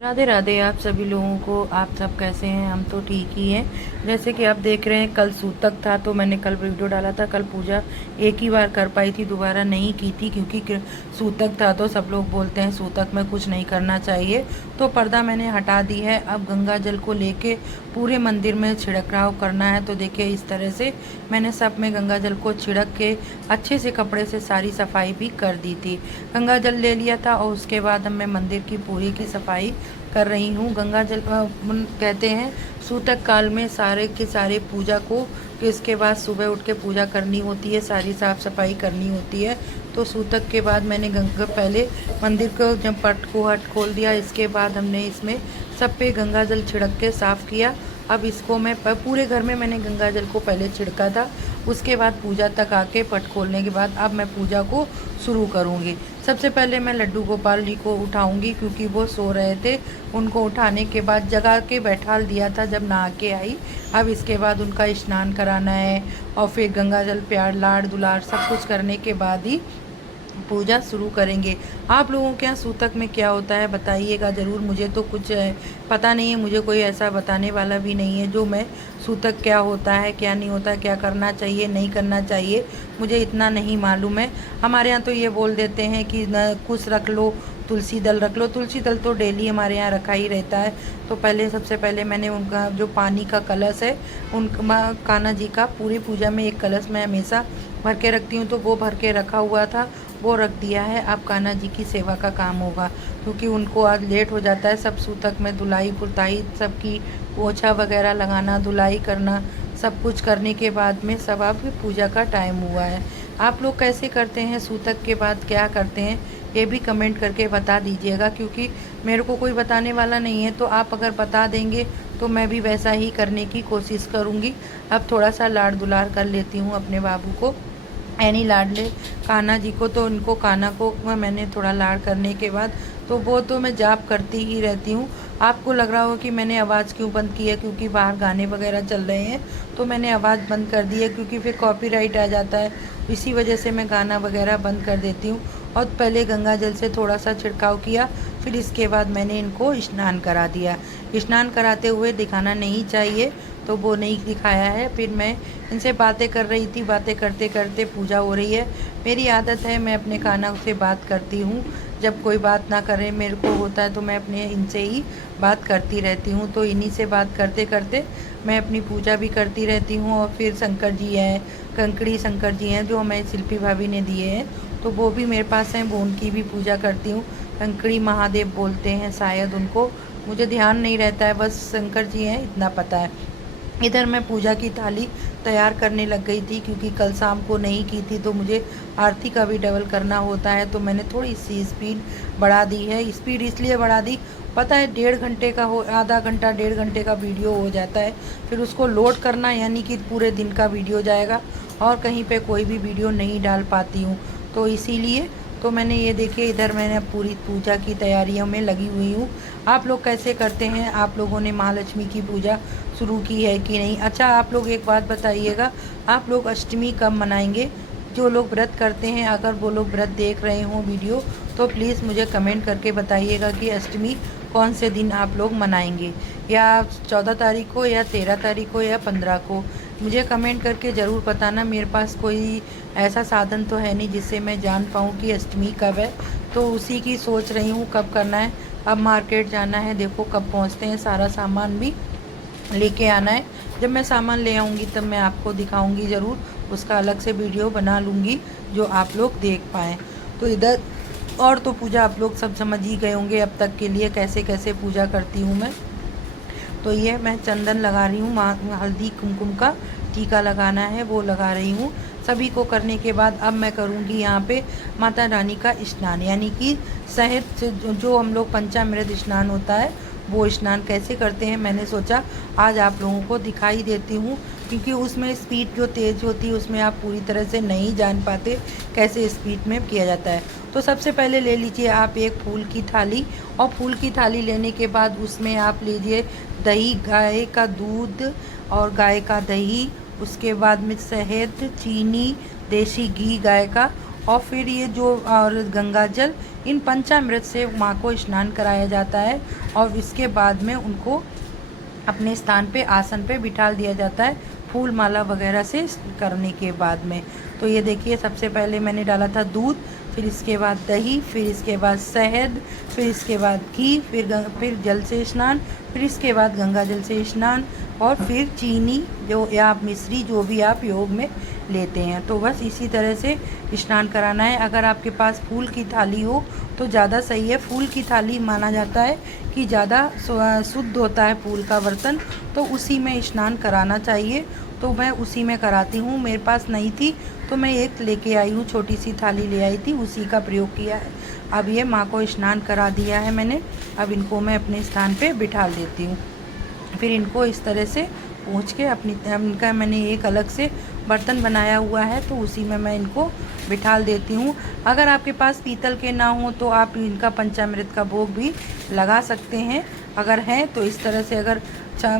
राधे राधे आप सभी लोगों को। आप सब कैसे हैं? हम तो ठीक ही हैं। जैसे कि आप देख रहे हैं, कल सूतक था तो मैंने कल वीडियो डाला था। कल पूजा एक ही बार कर पाई थी, दोबारा नहीं की थी क्योंकि सूतक था तो सब लोग बोलते हैं सूतक में कुछ नहीं करना चाहिए। तो पर्दा मैंने हटा दी है। अब गंगा जल को लेके पूरे मंदिर में छिड़काव करना है। तो देखिए इस तरह से मैंने सब में गंगा जल को छिड़क के अच्छे से कपड़े से सारी सफाई भी कर दी थी। गंगा जल ले लिया था और उसके बाद अब मैं मंदिर की पूरी की सफाई कर रही हूँ। गंगा जल कहते हैं सूतक काल में सारे के सारे पूजा को, कि इसके बाद सुबह उठ के पूजा करनी होती है, सारी साफ़ सफाई करनी होती है। तो सूतक के बाद मैंने गंगा पहले मंदिर को जब पट को हट खोल दिया, इसके बाद हमने इसमें सब पे गंगा जल छिड़क के साफ़ किया। अब इसको मैं पूरे घर में मैंने गंगा जल को पहले छिड़का था, उसके बाद पूजा तक आके पट खोलने के बाद अब मैं पूजा को शुरू करूँगी। सबसे पहले मैं लड्डू गोपाल जी को उठाऊंगी क्योंकि वो सो रहे थे। उनको उठाने के बाद जगा के बैठा दिया था जब नहा के आई। अब इसके बाद उनका स्नान कराना है और फिर गंगा जल प्यार लाड़ दुलार सब कुछ करने के बाद ही पूजा शुरू करेंगे। आप लोगों के यहाँ सूतक में क्या होता है बताइएगा ज़रूर। मुझे तो कुछ पता नहीं है, मुझे कोई ऐसा बताने वाला भी नहीं है जो मैं सूतक क्या होता है क्या नहीं होता, क्या करना चाहिए नहीं करना चाहिए, मुझे इतना नहीं मालूम है। हमारे यहाँ तो ये बोल देते हैं कि न कुछ रख लो, तुलसी दल रख लो। तुलसी दल तो डेली हमारे यहाँ रखा ही रहता है। तो पहले सबसे पहले मैंने उनका जो पानी का कलश है, उन कान्हा जी का पूरी पूजा में एक कलश मैं हमेशा भर के रखती हूँ, तो वो भर के रखा हुआ था, वो रख दिया है। अब कान्हा जी की सेवा का काम होगा क्योंकि उनको आज लेट हो जाता है। सब सूतक में धुलाई पुताई सबकी, पोछा वगैरह लगाना, धुलाई करना, सब कुछ करने के बाद में सब अब पूजा का टाइम हुआ है। आप लोग कैसे करते हैं, सूतक के बाद क्या करते हैं, ये भी कमेंट करके बता दीजिएगा क्योंकि मेरे को कोई बताने वाला नहीं है। तो आप अगर बता देंगे तो मैं भी वैसा ही करने की कोशिश करूँगी। अब थोड़ा सा लाड़ दुलार कर लेती हूँ अपने बाबू को, एनी लाडले कान्हा जी को। तो उनको कान्हा को मैंने थोड़ा लाड़ करने के बाद तो वो तो मैं जाप करती ही रहती हूँ। आपको लग रहा हो कि मैंने आवाज़ क्यों बंद की है, क्योंकि बाहर गाने वगैरह चल रहे हैं तो मैंने आवाज़ बंद कर दी है क्योंकि फिर कॉपीराइट आ जाता है। इसी वजह से मैं गाना वगैरह बंद कर देती हूँ। और पहले गंगा जल से थोड़ा सा छिड़काव किया, फिर इसके बाद मैंने इनको स्नान करा दिया। स्नान कराते हुए दिखाना नहीं चाहिए तो वो नहीं दिखाया है। फिर मैं इनसे बातें कर रही थी, बातें करते करते पूजा हो रही है। मेरी आदत है मैं अपने कान्हा से बात करती हूँ, जब कोई बात ना करे मेरे को होता है तो मैं अपने इनसे ही बात करती रहती हूँ। तो इन्हीं से बात करते करते मैं अपनी पूजा भी करती रहती हूँ। और फिर शंकर जी हैं, कंकड़ी शंकर जी हैं जो हमें शिल्पी भाभी ने दिए हैं, तो वो भी मेरे पास हैं, वो उनकी भी पूजा करती हूँ। कंकड़ी महादेव बोलते हैं शायद उनको, मुझे ध्यान नहीं रहता है, बस शंकर जी हैं इतना पता है। इधर मैं पूजा की थाली तैयार करने लग गई थी क्योंकि कल शाम को नहीं की थी तो मुझे आरती का भी डबल करना होता है। तो मैंने थोड़ी सी स्पीड बढ़ा दी है। स्पीड इसलिए बढ़ा दी, पता है 1.5 घंटे का हो, आधा घंटा 1.5 घंटे का वीडियो हो जाता है, फिर उसको लोड करना यानी कि पूरे दिन का वीडियो जाएगा और कहीं पे कोई भी वीडियो नहीं डाल पाती हूँ। तो इसीलिए तो मैंने ये देखिए इधर मैंने पूरी पूजा की तैयारियों में लगी हुई हूँ। आप लोग कैसे करते हैं? आप लोगों ने महालक्ष्मी की पूजा शुरू की है कि नहीं? अच्छा आप लोग एक बात बताइएगा, आप लोग अष्टमी कब मनाएंगे? जो लोग व्रत करते हैं, अगर वो लोग व्रत देख रहे हों वीडियो तो प्लीज़ मुझे कमेंट करके बताइएगा कि अष्टमी कौन से दिन आप लोग मनाएंगे, या 14 तारीख को या 13 तारीख को या 15 को। मुझे कमेंट करके ज़रूर बताना। मेरे पास कोई ऐसा साधन तो है नहीं जिससे मैं जान पाऊँ कि अष्टमी कब है, तो उसी की सोच रही हूँ कब करना है। अब मार्केट जाना है, देखो कब पहुँचते हैं, सारा सामान भी लेके आना है। जब मैं सामान ले आऊँगी तब मैं आपको दिखाऊँगी ज़रूर, उसका अलग से वीडियो बना लूँगी जो आप लोग देख पाएँ। तो इधर और तो पूजा आप लोग सब समझ ही गए होंगे अब तक के लिए कैसे कैसे पूजा करती हूँ मैं। तो ये मैं चंदन लगा रही हूँ, हल्दी कुमकुम का टीका लगाना है वो लगा रही हूँ। सभी को करने के बाद अब मैं करूँगी यहाँ पे माता रानी का स्नान, यानी कि शहद से जो हम लोग पंचामृत स्नान होता है वो स्नान कैसे करते हैं मैंने सोचा आज आप लोगों को दिखाई देती हूँ, क्योंकि उसमें स्पीड जो तेज़ होती है उसमें आप पूरी तरह से नहीं जान पाते कैसे स्पीड में किया जाता है। तो सबसे पहले ले लीजिए आप एक फूल की थाली, और फूल की थाली लेने के बाद उसमें आप लीजिए दही, गाय का दूध और गाय का दही, उसके बाद में शहद, चीनी, देसी घी गाय का, और फिर ये जो और गंगा जल, इन पंचामृत से माँ को स्नान कराया जाता है और इसके बाद में उनको अपने स्थान पे आसन पे बिठा दिया जाता है फूल माला वगैरह से करने के बाद में। तो ये देखिए, सबसे पहले मैंने डाला था दूध, फिर इसके बाद दही, फिर इसके बाद शहद, फिर इसके बाद घी, फिर जल से स्नान, फिर इसके बाद गंगा जल से स्नान, और फिर चीनी जो या आप मिश्री जो भी आप योग में लेते हैं। तो बस इसी तरह से स्नान कराना है। अगर आपके पास फूल की थाली हो तो ज़्यादा सही है। फूल की थाली माना जाता है कि ज़्यादा शुद्ध होता है फूल का बर्तन, तो उसी में स्नान कराना चाहिए। तो मैं उसी में कराती हूँ। मेरे पास नहीं थी तो मैं एक लेके आई हूँ, छोटी सी थाली ले आई थी, उसी का प्रयोग किया है। अब ये माँ को स्नान करा दिया है मैंने। अब इनको मैं अपने स्थान पे बिठा देती हूँ। फिर इनको इस तरह से पोंछ के इनका मैंने एक अलग से बर्तन बनाया हुआ है, तो उसी में मैं इनको बिठाल देती हूँ। अगर आपके पास पीतल के ना हो तो आप इनका पंचामृत का भोग भी लगा सकते हैं। अगर है तो इस तरह से अगर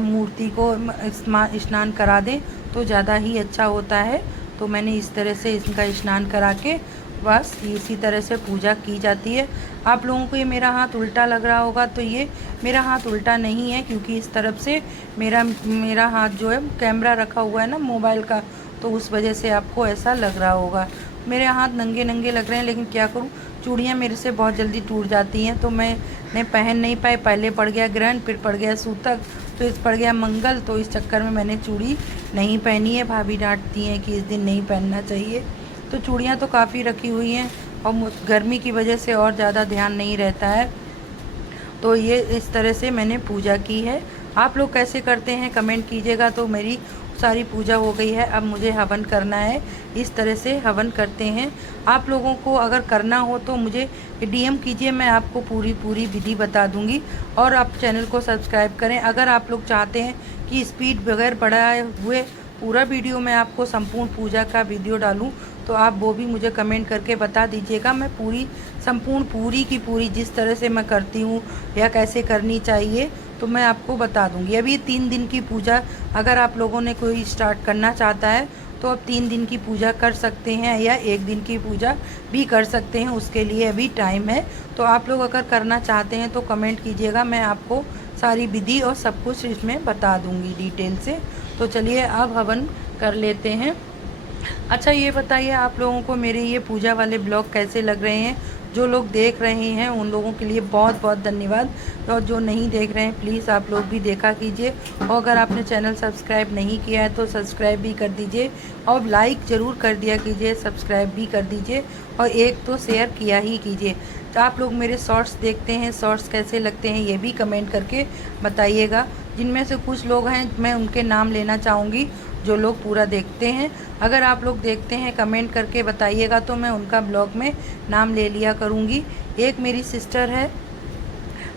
मूर्ति को स्नान करा दें तो ज़्यादा ही अच्छा होता है। तो मैंने इस तरह से इनका स्नान करा के बस इसी तरह से पूजा की जाती है। आप लोगों को ये मेरा हाथ उल्टा लग रहा होगा, तो ये मेरा हाथ उल्टा नहीं है, क्योंकि इस तरफ से मेरा हाथ जो है कैमरा रखा हुआ है ना मोबाइल का, तो उस वजह से आपको ऐसा लग रहा होगा। मेरे हाथ नंगे नंगे लग रहे हैं, लेकिन क्या करूं, चूड़ियाँ मेरे से बहुत जल्दी टूट जाती हैं, तो मैंने पहन नहीं पाई। पहले पड़ गया ग्रहण, फिर पड़ गया सूतक, फिर पड़ गया मंगल, तो इस चक्कर में मैंने चूड़ी नहीं पहनी है। भाभी डांटती हैं कि इस दिन नहीं पहनना चाहिए। तो चूड़ियाँ तो काफ़ी रखी हुई हैं और गर्मी की वजह से और ज़्यादा ध्यान नहीं रहता है। तो ये इस तरह से मैंने पूजा की है। आप लोग कैसे करते हैं कमेंट कीजिएगा। तो मेरी सारी पूजा हो गई है, अब मुझे हवन करना है। इस तरह से हवन करते हैं। आप लोगों को अगर करना हो तो मुझे डीएम कीजिए, मैं आपको पूरी विधि बता दूंगी। और आप चैनल को सब्सक्राइब करें। अगर आप लोग चाहते हैं कि स्पीड बगैर बढ़ाए हुए पूरा वीडियो मैं आपको संपूर्ण पूजा का वीडियो डालूं, तो आप वो भी मुझे कमेंट करके बता दीजिएगा। मैं संपूर्ण पूरी जिस तरह से मैं करती हूँ या कैसे करनी चाहिए तो मैं आपको बता दूंगी। अभी 3 दिन की पूजा अगर आप लोगों ने कोई स्टार्ट करना चाहता है तो अब 3 दिन की पूजा कर सकते हैं, या 1 दिन की पूजा भी कर सकते हैं, उसके लिए अभी टाइम है। तो आप लोग अगर करना चाहते हैं तो कमेंट कीजिएगा, मैं आपको सारी विधि और सब कुछ इसमें बता दूंगी डिटेल से। तो चलिए अब हवन कर लेते हैं। अच्छा ये बताइए आप लोगों को मेरे ये पूजा वाले ब्लॉग कैसे लग रहे हैं। जो लोग देख रहे हैं उन लोगों के लिए बहुत बहुत धन्यवाद, और जो नहीं देख रहे हैं प्लीज़ आप लोग भी देखा कीजिए। और अगर आपने चैनल सब्सक्राइब नहीं किया है तो सब्सक्राइब भी कर दीजिए, और लाइक ज़रूर कर दिया कीजिए, सब्सक्राइब भी कर दीजिए, और एक तो शेयर किया ही कीजिए। तो आप लोग मेरे शॉर्ट्स देखते हैं, शॉर्ट्स कैसे लगते हैं ये भी कमेंट करके बताइएगा। जिनमें से कुछ लोग हैं मैं उनके नाम लेना चाहूँगी जो लोग पूरा देखते हैं। अगर आप लोग देखते हैं कमेंट करके बताइएगा तो मैं उनका ब्लॉग में नाम ले लिया करूँगी। एक मेरी सिस्टर है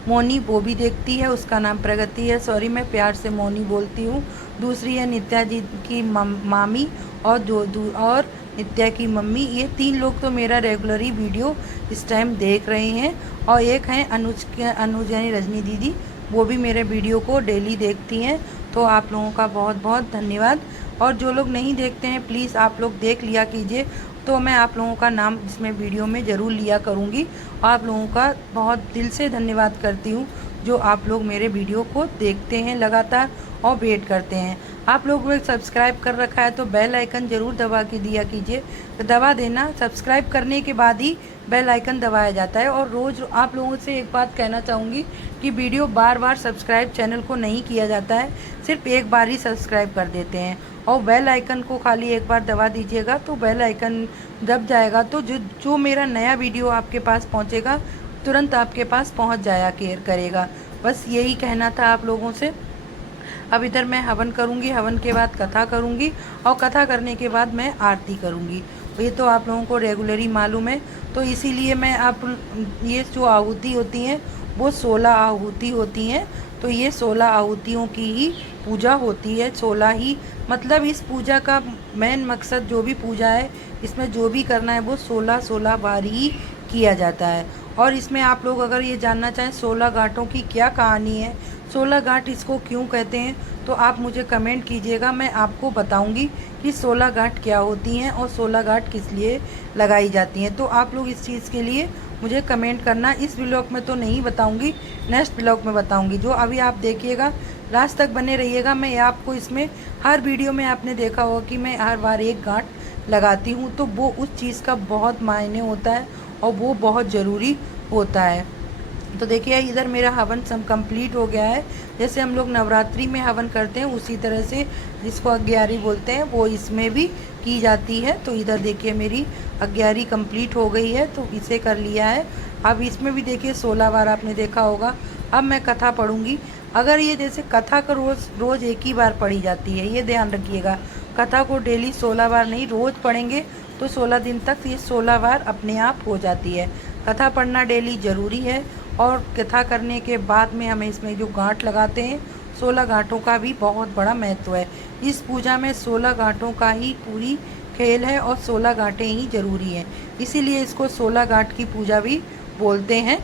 मोनी, वो भी देखती है, उसका नाम प्रगति है, सॉरी मैं प्यार से मोनी बोलती हूँ। दूसरी है नित्या जी की मामी, और नित्या की मम्मी। ये 3 लोग तो मेरा रेगुलर ही वीडियो इस टाइम देख रहे हैं। और एक है अनुज यानी रजनी दीदी, वो भी मेरे वीडियो को डेली देखती हैं। तो आप लोगों का बहुत बहुत धन्यवाद। और जो लोग नहीं देखते हैं प्लीज़ आप लोग देख लिया कीजिए, तो मैं आप लोगों का नाम इसमें वीडियो में ज़रूर लिया करूँगी। आप लोगों का बहुत दिल से धन्यवाद करती हूँ जो आप लोग मेरे वीडियो को देखते हैं लगातार और वेट करते हैं। आप लोगों ने सब्सक्राइब कर रखा है तो बेल आइकन ज़रूर दबा के दिया कीजिए, दबा देना। सब्सक्राइब करने के बाद ही बेल आइकन दबाया जाता है। और रोज़ आप लोगों से एक बात कहना चाहूँगी कि वीडियो बार बार सब्सक्राइब चैनल को नहीं किया जाता है, सिर्फ एक बार ही सब्सक्राइब कर देते हैं। और बेल आइकन को खाली एक बार दबा दीजिएगा, तो बेल आइकन दब जाएगा तो जो मेरा नया वीडियो आपके पास पहुँचेगा तुरंत आपके पास पहुँच जाया करेगा। बस यही कहना था आप लोगों से। अब इधर मैं हवन करूंगी, हवन के बाद कथा करूंगी, और कथा करने के बाद मैं आरती करूंगी। ये तो आप लोगों को रेगुलर ही मालूम है, तो इसीलिए मैं ये जो आहुति होती हैं वो 16 आहुति होती हैं। तो ये 16 आहुतियों की ही पूजा होती है, 16 ही। मतलब इस पूजा का मेन मकसद जो भी पूजा है इसमें जो भी करना है वो 16 बार ही किया जाता है। और इसमें आप लोग अगर ये जानना चाहें 16 घाटों की क्या कहानी है, 16 घाट इसको क्यों कहते हैं, तो आप मुझे कमेंट कीजिएगा, मैं आपको बताऊंगी कि 16 घाट क्या होती हैं और 16 घाट किस लिए लगाई जाती हैं। तो आप लोग इस चीज़ के लिए मुझे कमेंट करना। इस व्लॉग में तो नहीं बताऊंगी, नेक्स्ट व्लॉग में बताऊंगी। जो अभी आप देखिएगा, लास्ट तक बने रहिएगा। मैं आपको इसमें हर वीडियो में आपने देखा होगा कि मैं हर बार एक गांठ लगाती हूँ, तो वो उस चीज़ का बहुत मायने होता है और वो बहुत ज़रूरी होता है। तो देखिए इधर मेरा हवन सब कंप्लीट हो गया है। जैसे हम लोग नवरात्रि में हवन करते हैं उसी तरह से, जिसको अग्यारी बोलते हैं, वो इसमें भी की जाती है। तो इधर देखिए मेरी अग्यारी कंप्लीट हो गई है, तो इसे कर लिया है। अब इसमें भी देखिए 16 बार आपने देखा होगा। अब मैं कथा पढ़ूंगी। अगर ये जैसे कथा का रोज़ एक ही बार पढ़ी जाती है, ये ध्यान रखिएगा। कथा को डेली 16 बार नहीं, रोज़ पढ़ेंगे तो 16 दिन तक ये 16 बार अपने आप हो जाती है। कथा पढ़ना डेली ज़रूरी है। और कथा करने के बाद में हमें इसमें जो गांठ लगाते हैं, 16 गांठों का भी बहुत बड़ा महत्व है। इस पूजा में 16 गांठों का ही पूरी खेल है और 16 गांठें ही ज़रूरी हैं, इसीलिए इसको 16 गांठ की पूजा भी बोलते हैं।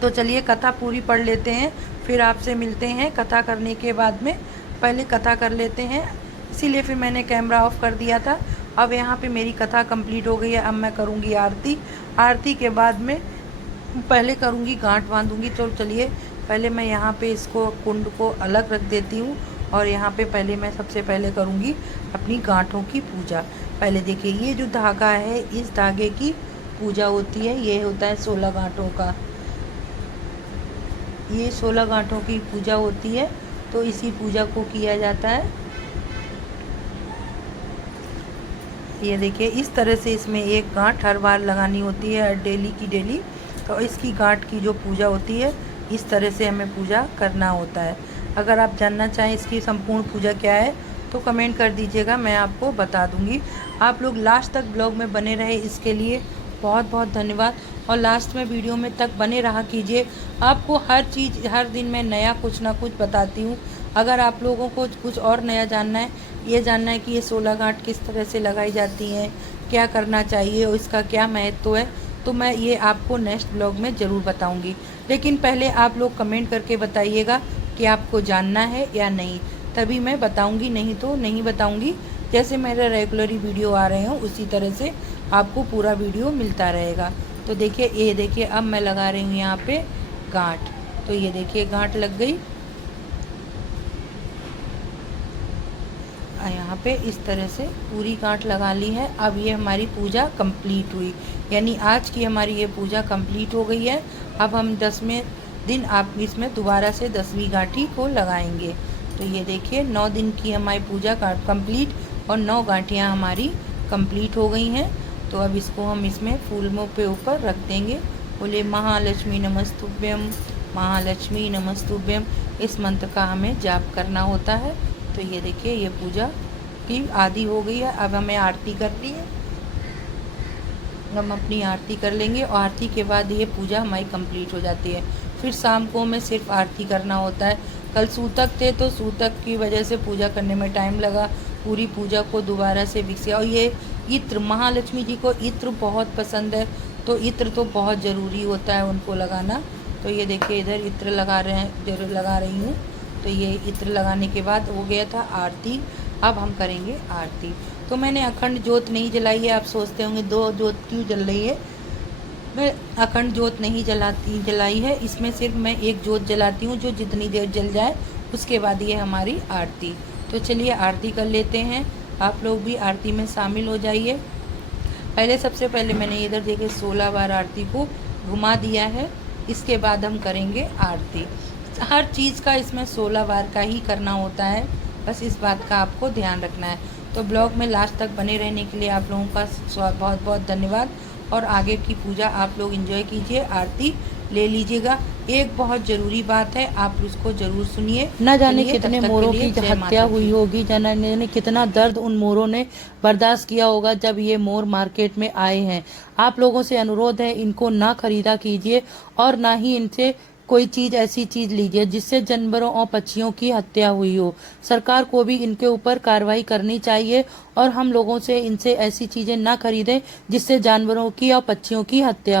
तो चलिए कथा पूरी पढ़ लेते हैं, फिर आपसे मिलते हैं कथा करने के बाद में। पहले कथा कर लेते हैं, इसीलिए फिर मैंने कैमरा ऑफ कर दिया था। अब यहाँ पे मेरी कथा कंप्लीट हो गई है। अब मैं करूँगी आरती। आरती के बाद में पहले करूँगी गांठ बांधूंगी। तो चलिए पहले मैं यहाँ पे इसको कुंड को अलग रख देती हूँ और यहाँ पे पहले मैं सबसे पहले करूँगी अपनी गांठों की पूजा। पहले देखिए ये जो धागा है, इस धागे की पूजा होती है। ये होता है 16 गांठों का, ये 16 गांठों की पूजा होती है। तो इसी पूजा को किया जाता है। ये देखिए इस तरह से इसमें एक गांठ हर बार लगानी होती है, डेली की डेली। तो इसकी गांठ की जो पूजा होती है, इस तरह से हमें पूजा करना होता है। अगर आप जानना चाहें इसकी संपूर्ण पूजा क्या है तो कमेंट कर दीजिएगा, मैं आपको बता दूंगी। आप लोग लास्ट तक ब्लॉग में बने रहे, इसके लिए बहुत बहुत धन्यवाद। और लास्ट में वीडियो में तक बने रहा कीजिए। आपको हर चीज़ हर दिन मैं नया कुछ ना कुछ बताती हूँ। अगर आप लोगों को कुछ और नया जानना है, ये जानना है कि ये 16 गांठ किस तरह से लगाई जाती हैं, क्या करना चाहिए और इसका क्या महत्व है, तो मैं ये आपको नेक्स्ट ब्लॉग में ज़रूर बताऊंगी। लेकिन पहले आप लोग कमेंट करके बताइएगा कि आपको जानना है या नहीं, तभी मैं बताऊंगी, नहीं तो नहीं बताऊंगी। जैसे मेरा रेगुलरी वीडियो आ रहे हो उसी तरह से आपको पूरा वीडियो मिलता रहेगा। तो देखिए ये देखिए अब मैं लगा रही हूँ यहाँ पे गांठ। तो ये देखिए गांठ लग गई। यहाँ पे इस तरह से पूरी गांठ लगा ली है। अब ये हमारी पूजा कंप्लीट हुई, यानी आज की हमारी ये पूजा कंप्लीट हो गई है। अब हम 10वें दिन आप इसमें दोबारा से 10वीं गांठी को लगाएंगे। तो ये देखिए 9 दिन की हमारी पूजा कंप्लीट और 9 गांठियाँ हमारी कंप्लीट हो गई हैं। तो अब इसको हम इसमें फूलों पे ऊपर रख देंगे। बोले महालक्ष्मी नमस्तुभ्यम, महालक्ष्मी नमस्तुभ्यम, इस मंत्र का हमें जाप करना होता है। तो ये देखिए ये पूजा की आदि हो गई है। अब हमें आरती करनी है, हम अपनी आरती कर लेंगे और आरती के बाद ये पूजा हमारी कंप्लीट हो जाती है। फिर शाम को हमें सिर्फ आरती करना होता है। कल सूतक थे तो सूतक की वजह से पूजा करने में टाइम लगा, पूरी पूजा को दोबारा से विकसित। और ये इत्र, महालक्ष्मी जी को इत्र बहुत पसंद है, तो इत्र तो बहुत ज़रूरी होता है उनको लगाना। तो ये देखिए इधर इत्र लगा रहे हैं, जरूर लगा रही हूँ। तो ये इत्र लगाने के बाद हो गया था आरती। अब हम करेंगे आरती। तो मैंने अखंड जोत नहीं जलाई है। आप सोचते होंगे 2 जोत क्यों जल रही है। मैं अखंड जोत नहीं जलाई है, इसमें सिर्फ मैं एक जोत जलाती हूँ, जो जितनी देर जल जाए उसके बाद ये हमारी आरती। तो चलिए आरती कर लेते हैं। आप लोग भी आरती में शामिल हो जाइए। पहले सबसे पहले मैंने इधर देखिए 16 बार आरती को घुमा दिया है। इसके बाद हम करेंगे आरती। हर चीज़ का इसमें 16 बार का ही करना होता है, बस इस बात का आपको ध्यान रखना है। तो ब्लॉग में लास्ट तक बने रहने के लिए आप लोगों का बहुत बहुत धन्यवाद। और आगे की पूजा आप लोग एंजॉय कीजिए, आरती ले लीजिएगा। एक बहुत ज़रूरी बात है, आप उसको ज़रूर सुनिए। न जाने कितने मोरों की हत्या हुई होगी, न जाने कितना दर्द उन मोरों ने बर्दाश्त किया होगा जब ये मोर मार्केट में आए हैं। आप लोगों से अनुरोध है, इनको ना खरीदा कीजिए और ना ही इनसे कोई चीज ऐसी चीज लीजिए जिससे जानवरों और पक्षियों की हत्या हुई हो। सरकार को भी इनके ऊपर कार्रवाई करनी चाहिए और हम लोगों से इनसे ऐसी चीजें ना खरीदें जिससे जानवरों की और पक्षियों की हत्या हो।